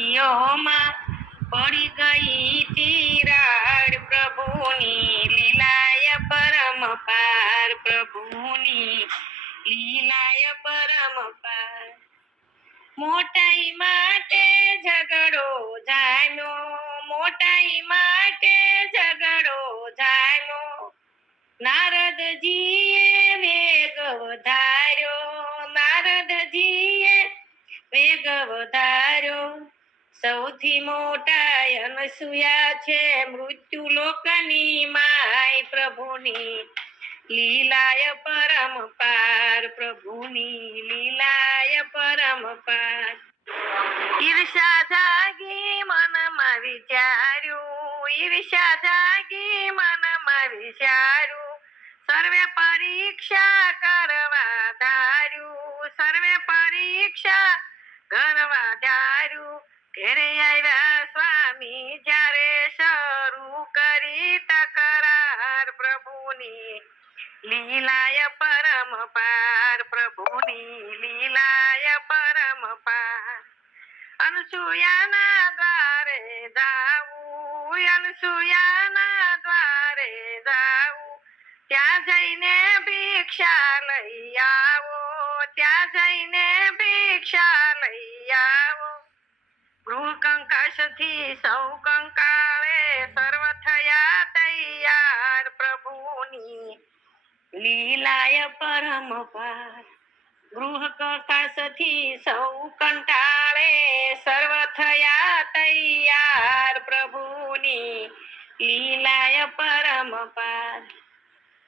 સખીઓમાં પડી ગઈ તિરાડ, પ્રભુની લીલાય પરમ પાર, પ્રભુની લીલાય પરમ પાર. મોટાઈ માટે ઝઘડો જામ્યો, મોટાઈ માટે ઝઘડો જામ્યો, નારદજીએ વેગ વધાર્યો, નારદજીએ વેગ વધાર્યો. સૌથી મોટા અનસૂયા છે, મૃત્યુ લોકની માય, પ્રભુની લીલાય પરમ પાર, પ્રભુની લીલાય પરમ પાર. ઈર્ષા જાગી મનમાં વિચાર્યું, ઈર્ષા જાગી મનમાં વિચાર્યું, સર્વે પરીક્ષા કરવા ધાર્યું, સર્વે પરીક્ષા કરવા ધાર્યું. ઘેરે આવ્યા સ્વામી જ્યારે શરૂ કરી તકરાર, પ્રભુની લીલાય પરમ પાર, પ્રભુની લીલાય પરમ પાર. અનસૂયાના દ્વારે જાવું, અનસૂયાના દ્વારે જાવું, ત્યાં જઈને ભિક્ષા લઈ આવો, ત્યાં જઈને ભિક્ષા લઈ આવો. ગૃહ કંકાશથી સૌ કંકાળે, સર્વ થયા તૈયાર, પ્રભુની લીલાય પરમ પાર. ગૃહ કંકાશથી સૌ કંટાળે, સર્વ થયા તૈયાર, પ્રભુની લીલાય પરમ પાર.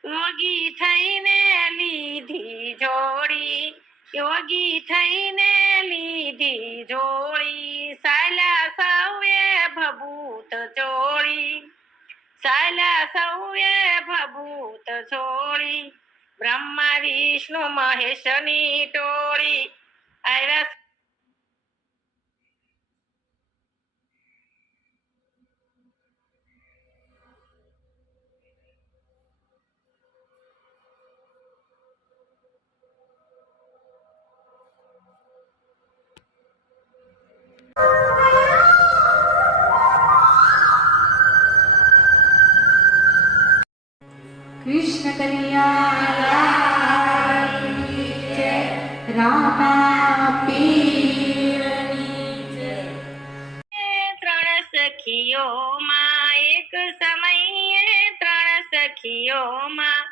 યોગી થઈને લીધી જોડી, યોગી થઈને લીધી જોડી, સાલ્યા સૌએ ભભૂત ચોળી, સાલ્યા સૌએ ભભૂત ચોળી. બ્રહ્મા વિષ્ણુ મહેશની ટોળી આવ્યા. કૃષ્ણ કનૈયા જય, રામા પીરની જય. ત્રણ સખીઓમાં એક સમયે, ત્રણ સખીઓમાં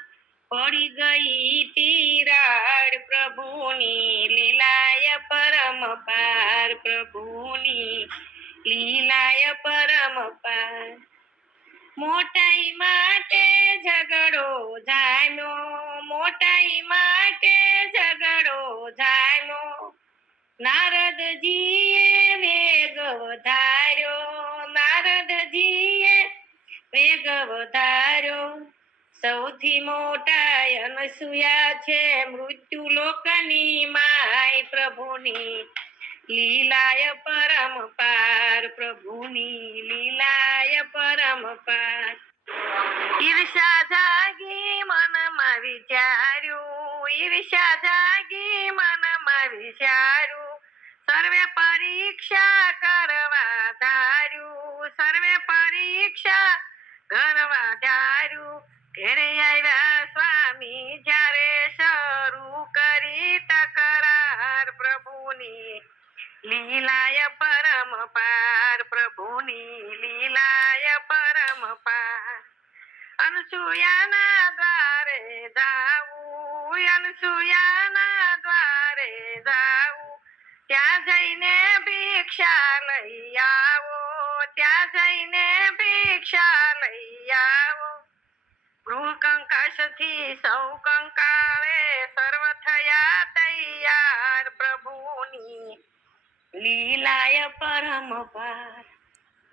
પડી ગઈ તિરાડ, પ્રભુની લીલાય પરમ પાર, પ્રભુની લીલાય પરમ પાર. મોટાઈ માટે ઝઘડો જામ્યો, મોટાઈ માટે ઝઘડો જામ્યો, નારદજીએ વેગ વધાર્યો, નારદજીએ વેગ વધાર્યો. સૌથી મોટા અનસૂયા છે, મૃત્યુ લોકની માય, પ્રભુની લીલાય પરમ પાર, પ્રભુની લીલાય પરમ પાર. ઈર્ષા જાગી મનમાં વિચાર્યું, ઈર્ષા જાગી મનમાં વિચાર્યું, સર્વે પરીક્ષા કરવા ધાર્યું, સર્વે પરીક્ષા કરવા ધાર્યું. ઘેરે આવ્યા સ્વામી જ્યારે શરૂ કરી તકરાર, પ્રભુની લીલાય પરમ પાર, પ્રભુની લીલાય પરમ પાર. અનસૂયાના દ્વારે જાવું, અનસૂયાના દ્વારે જાવું, ત્યાં જઈને ભિક્ષા લઈ આવો, ત્યાં જઈને ભિક્ષા લઈ આવો. ગૃહ કંકાશથી સૌ કંકાળે, સર્વ થયા તૈયાર, પ્રભુની લીલાય પરમ પાર.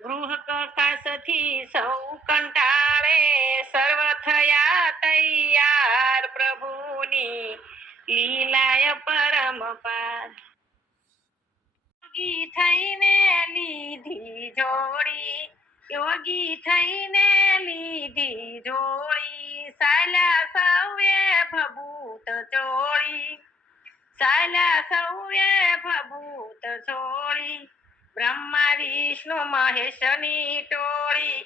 ગૃહ કંકાશથી સૌ કંટાળે, સર્વ થયા તૈયાર, પ્રભુની લીલાય પરમ પાર. યોગી થઈને લીધી જોડી, યોગી થઈને લીધી જોડી, સાલ્યા સૌએ ભભૂત ચોળી, સાલ્યા સૌએ ભભૂત ચોળી. બ્રહ્મા વિષ્ણુ મહેશની ટોળી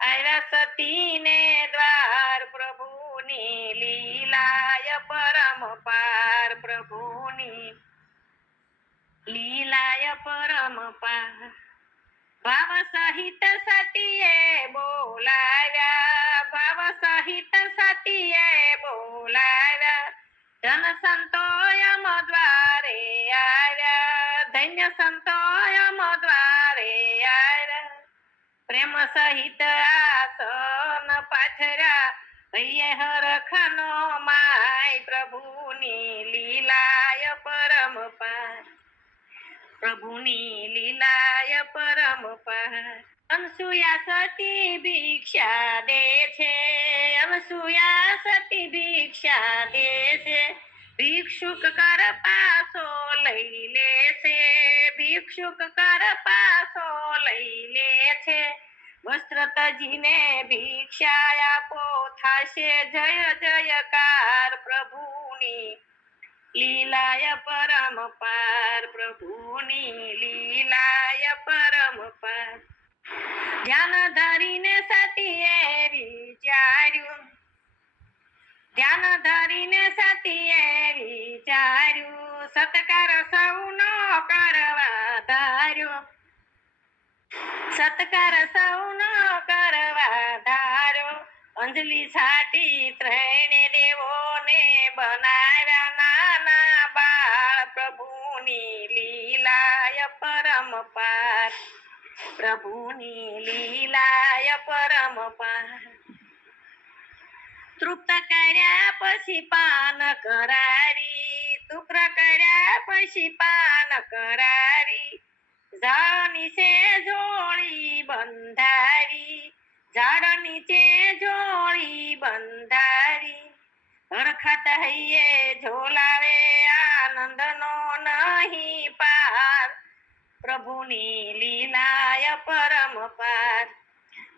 આવ્યા સતીને દ્વાર પ્રભુની લીલાય પરમ પાર પ્રભુની લીલાય પરમ પાર ભાવ સહિત સતીએ બોલાવ્યા ભાવ સહિત સતીએ બોલાવ્યા ધન સંતો યમ દ્વારે આવ્યા ધન્ય સંતો યમ દ્વારે આવ્યા પ્રેમ સહિત આસન પાથર્યા હૈયે હરખનો માય પ્રભુની લીલાય પરમ પાર પ્રભુની લીલાય પરમ પાર અનસુયા સતી ભિક્ષા દે છે અનસુયા સતી ભિક્ષા દે છે ભિક્ષુક કર પાસો લઈ લે છે ભિક્ષુક કર પાસો લઈ લે છે વસ્ત્ર તજીને ભિક્ષા આપો થાશે જય જયકાર પ્રભુની લીલાય પરમ પાર પ્રભુની લીલાય પરમ પાર ધ્યાન ધરીને સતીએ વિચાર્યું ધ્યાન ધરીને સતીએ વિચાર્યું સત્કાર સૌનો કરવા ધાર્યો સત્કાર સૌનો કરવા ધાર્યો અંજલિ છાટી ત્રણે દેવોને બનાવ્યા નાના બાળ પ્રભુની લીલાય પરમ પાર પ્રભુની લીલાય પરમ પાર તૃપ્ત કર્યા પછી પાન કરારી તૃપ્ત કર્યા પછી પાન કરારી ઝાડ નીચે જોડી બંધારી ઝાડ નીચે જોડી બંધારી હરખત હૈયે ઝોલાવે આનંદનો નહીં પાર પ્રભુની લીલાય પરમ પાર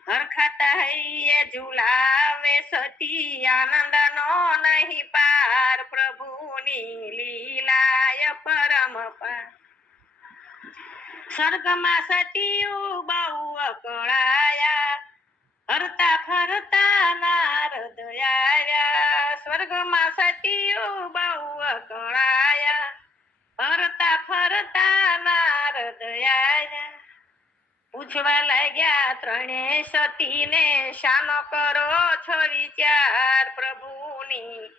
હરખત હૈયે ઝુલાવે સતી આનંદનો નહીં પાર પ્રભુની લીલાય પરમ પાર સ્વર્ગમાં સતીયું બહુ અકળાયા હરતા ફરતા નારદ આવ્યા સ્વર્ગમાં સતીયું બહુ અકળાયા હરતા ફરતા નારદ આવ્યા પૂછવા લાગ્યા ત્રણે સતીને શાનો કરો છો વિચાર પ્રભુની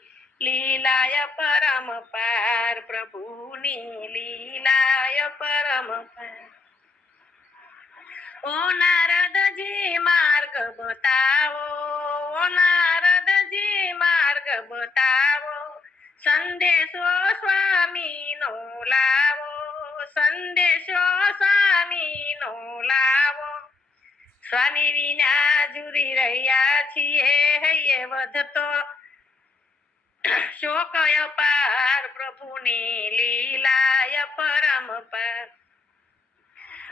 લીલાય પરમ પાર પ્રભુની લીલાય પરમ પાર ઓ નારદજી માર્ગ બતાવો ઓ નારદજી માર્ગ બતાવો સંદેશો સ્વામીનો લાવો સંદેશો સ્વામીનો લાવો સ્વામી વિના જુરી રહ્યા છીએ હૈયે વધતો શોકય પાર પ્રભુની લીલાય પરમ પાર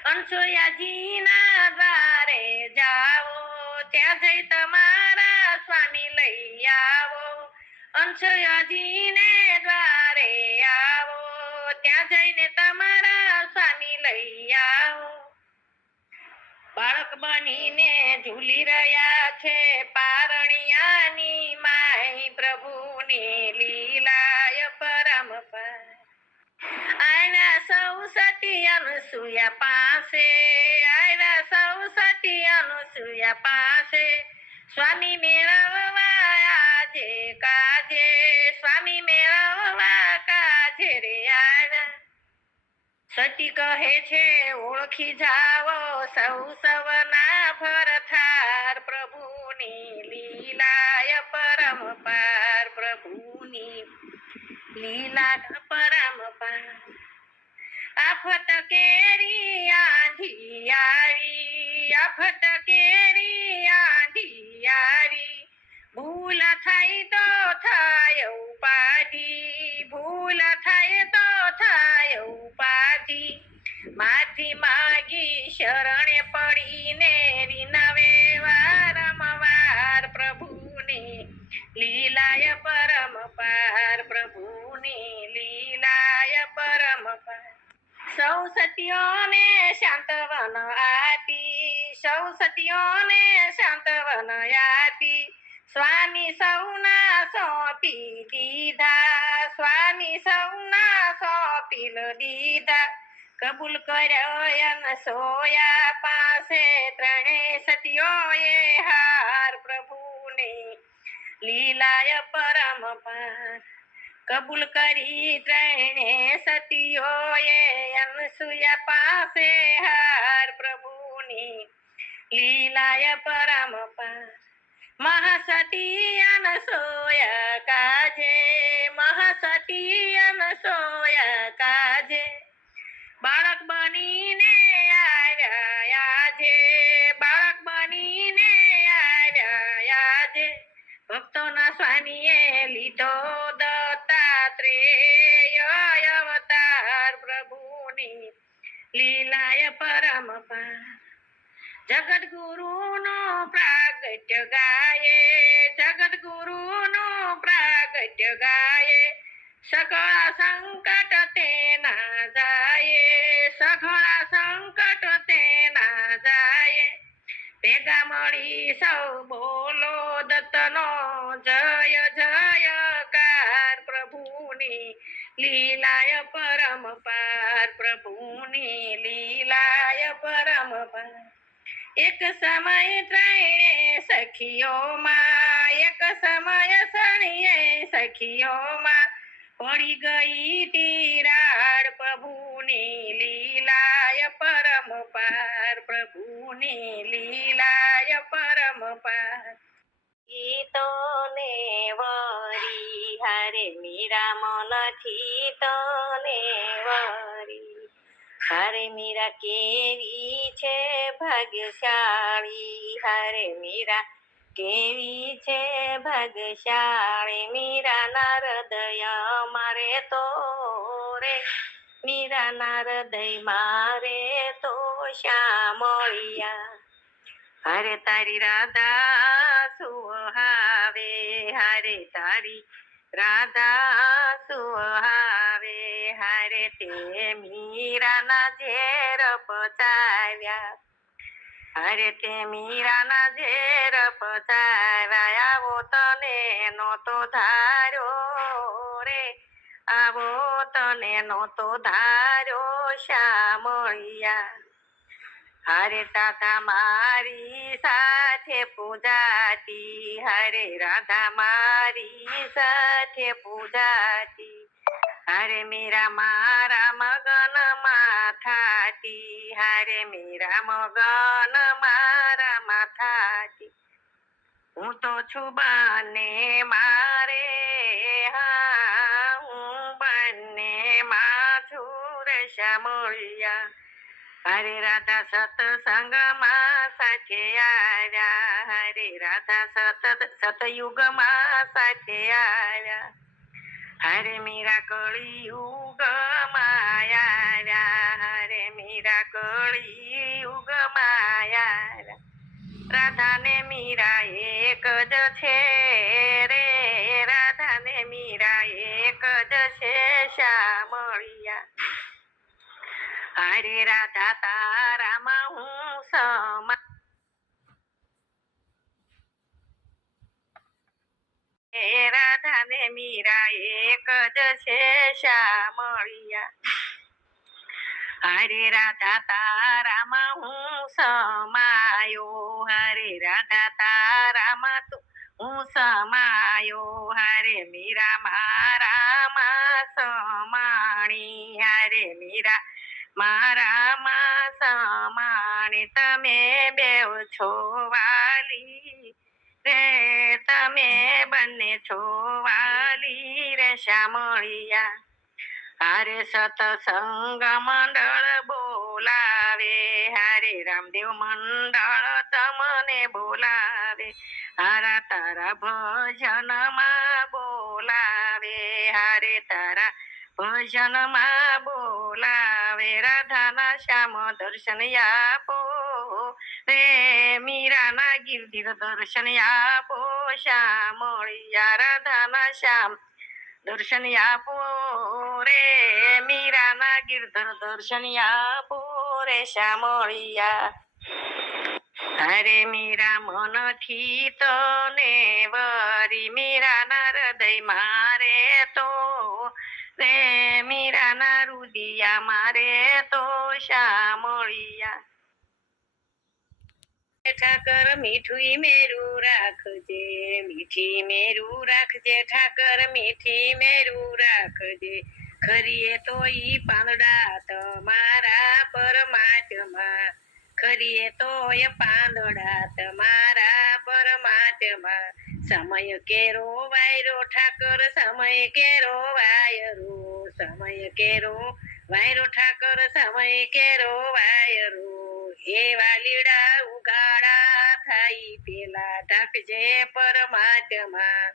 અનસુયાજીના દ્વારે જાઓ ત્યાં જઈ તમારા સ્વામી લઈ આવો અંશયાજીને દ્વારે આવો ત્યાં જઈને તમારા સ્વામી લઈ આવો બાળક બનીને ઝૂલી રહ્યા છે પારણિયાની માય પ્રભુની લીલાય પરમ પાર આવ્યા સૌ સતી અનસુયા પાસે આવ્યા સૌ સતી અનસુયા પાસે સ્વામી મેળવવા આજે કાજે સ્વામી મેળવવા કાજે રે આવ્યા સતી કહે છે ઓળખી જાવો સૌ સવના ભરથાર પ્રભુની લીલાય પરમ પાર પ્રભુની લીલા પરમ પાર આફત કેરી આંધી આવી આફત કેરી આંધી આવી ભૂલ થાય તો થાય ઉપાધિ ભૂલ થાય તો થાય ઉપાધિ માથી માગી શરણે પડીને વિનવે વારંવાર પ્રભુની લીલાય પરમ પાર પ્રભુની લીલાય પરમ પાર સૌ સતીઓને શાંતવન આપી, સૌ સતીઓને શાંતવન આપી, સ્વામી સૌના સોંપી દીધા, સ્વામી સૌના સોંપી દીધા. કબૂલ કર્યો સોયા પાસે ત્રણેય સતીઓએ હાર પ્રભુને લીલાય પરમ પાર. કબૂલ કરી ત્રણે સતીઓએ અનસુયા પાસે હાર પ્રભુની લીલાય પરમ પાર. મહાસતી અનસોયા કાજે, મહાસતી અનસોયા કાજે, બાળક બનીને આવ્યા આજે, બાળક બનીને આવ્યા આજે. ભક્તોના સ્વામીએ લીધો દત્તાત્રેય અવતાર પ્રભુની લીલાય પરમ પાર. જગદગુરુનો પ્રાગટ્ય ગાયે, જગદગુરુનો પ્રાગટ્ય ગાયે, સકળ સંકટ તેના જાય, સકળ સંકટ તેના જાય. ભેગા મળી સૌ બોલો દત્તનો જય જયકાર પ્રભુની લીલાય પરમ પાર, પ્રભુની લીલાય પરમ પાર. એક સમય ત્રણે સખીઓમાં, એક સમય ત્રણે સખીઓમાં પડી ગઈ તિરાડ પ્રભુની લીલાય પરમ પાર, પ્રભુની લીલાય પરમ પાર. તને વરી હારે મીરા મનથી તને વરી, હારે મીરા કેવી છે ભાગ્યશાળી, હારે મીરા કેવી છે ભાગ્યશાળી. મીરાના હૃદય મારે તો રે, મીરાના હૃદય મારે તો શ્યામળિયા. હારે તારી રાધા સુહાવે, હારે તારી રાધા સુહાવે, હારે તે મીરાના ઝેર પચાવ્યા, હારે તે મીરાના ઝેર પચાવ્યા. આવો તને નહોતો ધાર્યો રે, આવો તને નહોતો ધાર્યો શ્યામળિયા. હારે રાધા મારી સાથે પૂજાતી, હારે રાધા મારી સાથે પૂજાતી, હારે મીરા મારા મગનમાં થાતી, હારે મીરા મગન મારા માથાતી. હું તો છું બંને મારે, હા હું બંને માં છું રે શ્યામળિયા. હરે રાધા સત્સંગમાં સાથે આવ્યા, હરે રાધા સતયુગમાં સાથે આવ્યા, હરે મીરા કળિયુગમાં આવ્યા, હરે મીરા કળિયુગમાં આવ્યા. રાધા ને મીરા એક જ છે રે, રાધા ને મીરા એક જ છે શ્યામળિયા. હરે રાધા તારામાં હું સમા, રાધા ને મીરા એક જ છે શ્યામળિયા. હરે રાધા તારામાં હું સમાયો, હરે રાધા તારામાં હું સમાયો, હરે મીરા મારામાં સમાણી, હરે મીરા મારામાં સમાણી. તમે બેવ છો વાલી રે, તમે બંને છો વાલી રે શ્યામળિયા. હરે સતસંગ મંડળ બોલાવે, હરે રામદેવ મંડળ તમને બોલાવે, હારા તારા ભજનમાં બોલાવે, હારે તારા ભજનમાં બોલાવે. રાધાના શ્યામ દર્શન આપો રે, મીરાના ગિરધીર દર્શન આપો શ્યામળિયા. રાધાના શ્યામ દર્શન આપો રે, મીરાના ગિરધર દર્શનિયા પોરે શામળિયા હરે મીરા મનથી તને વરી મીરાના હૃદય મારે તો રે મીરાના રુદિયા મારે તો શામળિયા ઠાકર મીઠું મેરું રાખજે મીઠી મેરું રાખજે ઠાકર મીઠી મેરું રાખજે ખરીએ તો ઈ પાંદડા તમારા પરમાત્મા ખરીએ તો એ પાંદડા તમારા પરમાત્મા સમય કેરો વાયરો ઠાકર સમય કેરો વાયરો સમય કેરો વાયરો ઠાકર સમય કેરો વાયરો એવા લીડા ઉગાડા થાય પેલા ઢાકજે પરમાત્મા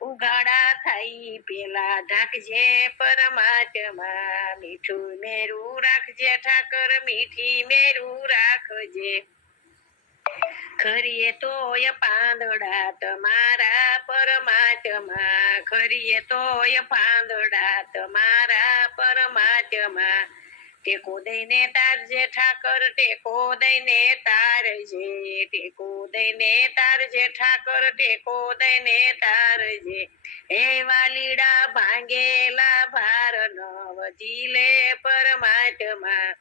ઉગાડા થાય પેલા ઢાકજે પરમાત્મા મીઠું મેરું રાખજે ઠાકર મીઠી મેરું રાખજે ખરીએ તોય પાંદડા તમારા પરમાત્મા ખરીએ તોય પાંદડા તમારા પરમાત્મા ટેકો દઈને તારજે ઠાકર ટેકો દઈને તારજે ટેકો દઈને તારજે ઠાકર ટેકો દઈને તારજે હે વાલીડા ભાંગેલા ભાર નવ જીલે પરમાત્મા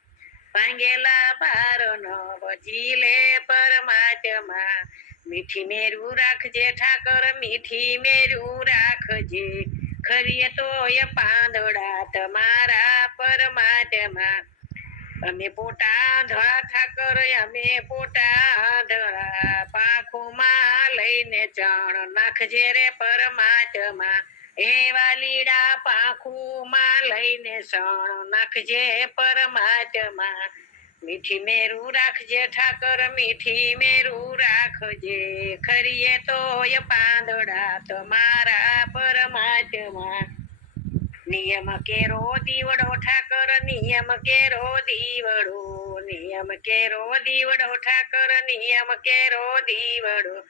ભાંગેલા ભાર નવ જીલે પરમાત્મા મીઠી મેરું રાખજે ઠાકર મીઠી મેરું રાખજે ખરીએ તોય પાંદડા તમારા પરમાત્મા અમે પોટા ધળા ઠાકર અમે પોટા ધળા પાંખોમાં લઈને ચણ નાખજે રે પરમાત્મા એવા લીડા પાંખોમાં લઈને ચણ નાખજે પરમાત્મા મીઠી મેરું રાખજે ઠાકર મીઠી મેરું રાખજે ખરીએ તોય પાંદડા તમારા પરમાત્મા નિયમ કેરો દીવડો ઠાકર નિયમ કેરો દીવડો નિયમ કેરો દીવડો ઠાકર નિયમ કેરો દીવડો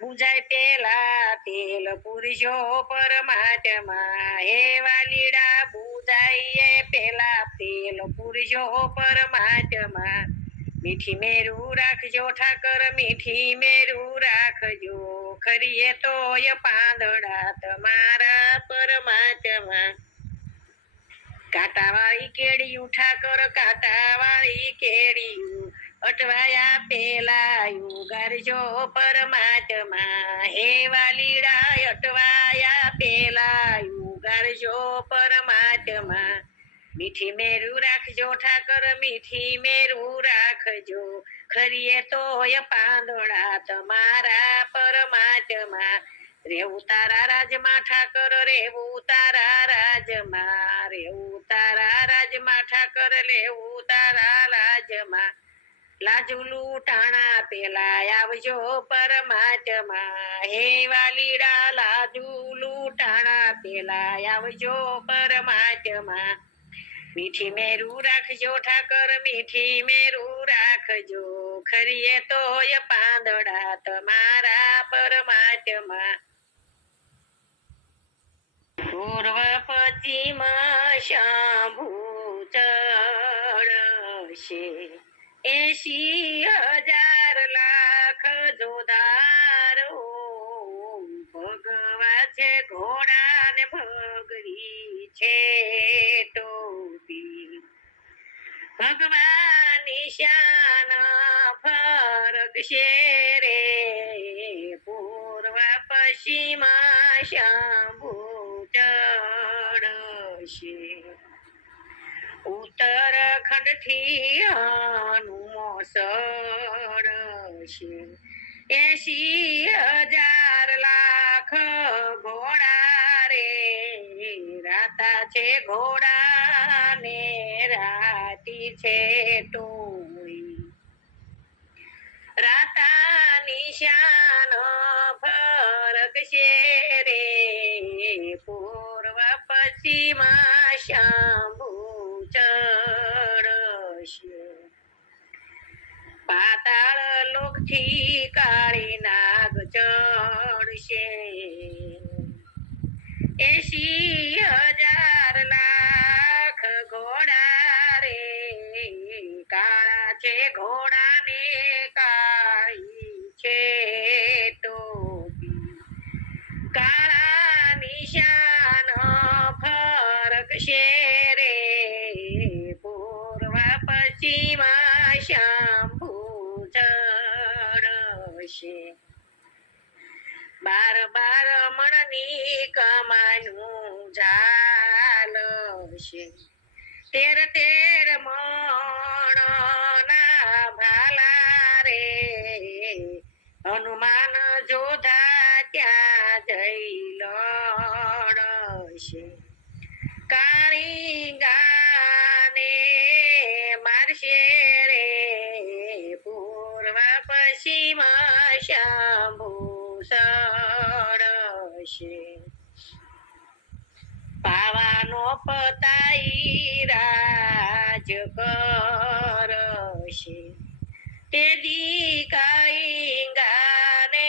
પૂજાય પેલા તેલ પૂરજો પરમાત્મા હે વાલીડા પૂજાય પેલા તેલ પૂરજો પરમાત્મા મીઠી મેરું રાખજો ઠાકર મીઠી મેરું રાખજો ખરીએ તોય પાંદડા તમારા પરમાત્મા કાંટાવાળી કેડિયું ઠાકર કાંટાવાળી કેડિયું અટવાયા પેલા ઉગારજો પરમાત્મા હે વાલીડા અટવાયા પેલા ઉગારજો પરમાત્મા મીઠી મેરું રાખજો ઠાકર મીઠી મેરું રાખજો ખરીએ તોય પાંદડા તમારા પરમાત્મા રેવું તારા રાજમાં ઠાકર રેવું તારા રાજમાં રેવું તારા રાજમાં ઠાકર લેવું તારા રાજમાં લાજુ લૂંટાણા પેલા આવજો પરમાત્મા હે વાલીડા લાજુ લૂંટાણા પેલા આવજો પરમાત્મા મીઠી મેરું રાખજો ઠાકર મીઠી મેરું રાખજો ખરીએ તોય પાંદડા તમારા પરમાત્મા પૂર્વ પશ્ચિમ શંભુ ચડશે 80,000 લાખ જોધારો ભગવા છે ઘોડા ને ભગરી છે ટોપી ભગવાન નિશાન ફરકશે રે પૂર્વ પશ્ચિમ શંભુ ચડશે ઉત્તરાખંડ થી હનુમો સડશે 80,000 લાખ ઘોડા રે રાતા છે ઘોડા ને રાતી છે ટોળી રાતા નિશાન ફરકશે રે પૂર્વ પશ્ચિમ શંભુ ચડશે પાતાળ લોકથી કાળી નાગ ચડશે 80,000 લાખ ઘોડા ફરકશે રે પૂર્વ પશ્ચિમ શંભુ ચડશે 12 મણની કમાનું ઝાલશે 13 મણના ભાલા રે હનુમાન જોધા ત્યાં જઈ લડશે કાળી ગાને મારશે રે પૂર્વ પશ્ચિમ શંભુ સડશે પાવાનો પતાઈ રાજ કરશે તે દી કાળી ગાને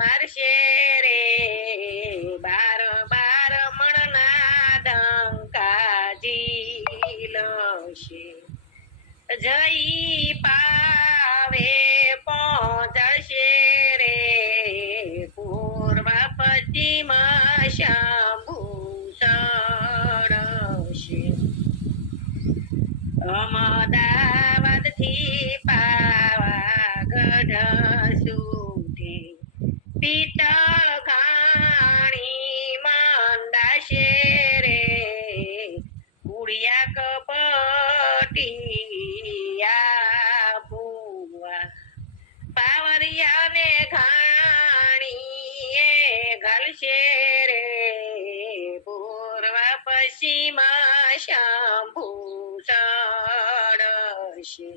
મારશે રે 12 મણના ડંકા ઝીલશે જઈ પાવે પહોંચશે રે પૂર્વ પશ્ચિમ શંભુ સડશે અમદાવાદથી પાવાગઢ સુધી પિત્તળ ઘાણી મંડાશે રે કુડિયા કપટિયા ભુવા પાવરિયાને ઘાણીએ ઘાલશે રે પૂર્વ પશ્ચિમ શંભુ સડશે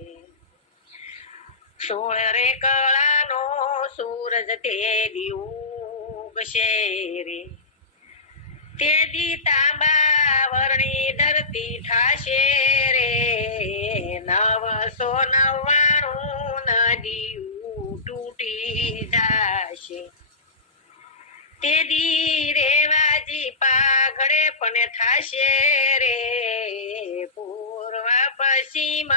16 રે કળાનો સૂરજ તે દી ઉગશે રે તે દી તાંબા વર્ણી ધરતી ઠાશે રે 999 નદીઓ તૂટી જાશે તે દી રેવાજી પાઘડે પણ થાશે રે પૂર્વ પશ્ચિમ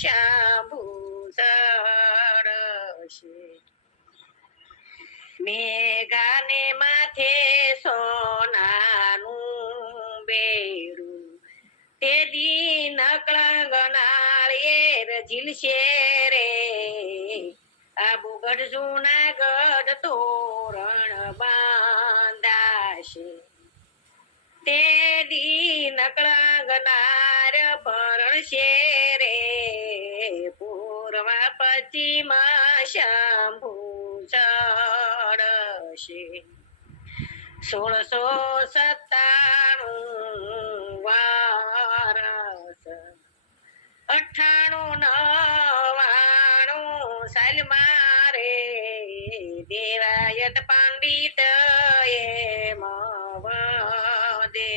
શંભુ સડશે મેઘાને માથે સોનાનું બેડું તે દી નકળા ગનાળિયેર ઝીલશે રે આબુગઢ જૂનાગઢ તોરણ બાંધાશે તે દી નકળા ગનાર પરણશે રે પૂર્વ પશ્ચિમ શંભુ ચડશે 1697 વારસ 98 સાલ મારે દેવાયત પંડિત એમ વધે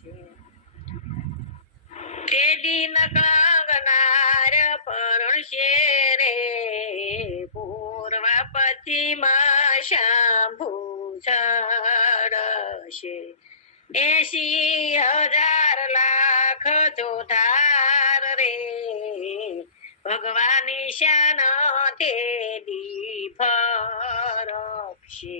છે તે દી નકળા ગનાર પરણશે રે પૂર્વ પશ્ચિમ શંભુ ચડશે 80,000 લાખ જોધાર રે ભગવાન શાન તે દી ફરકશે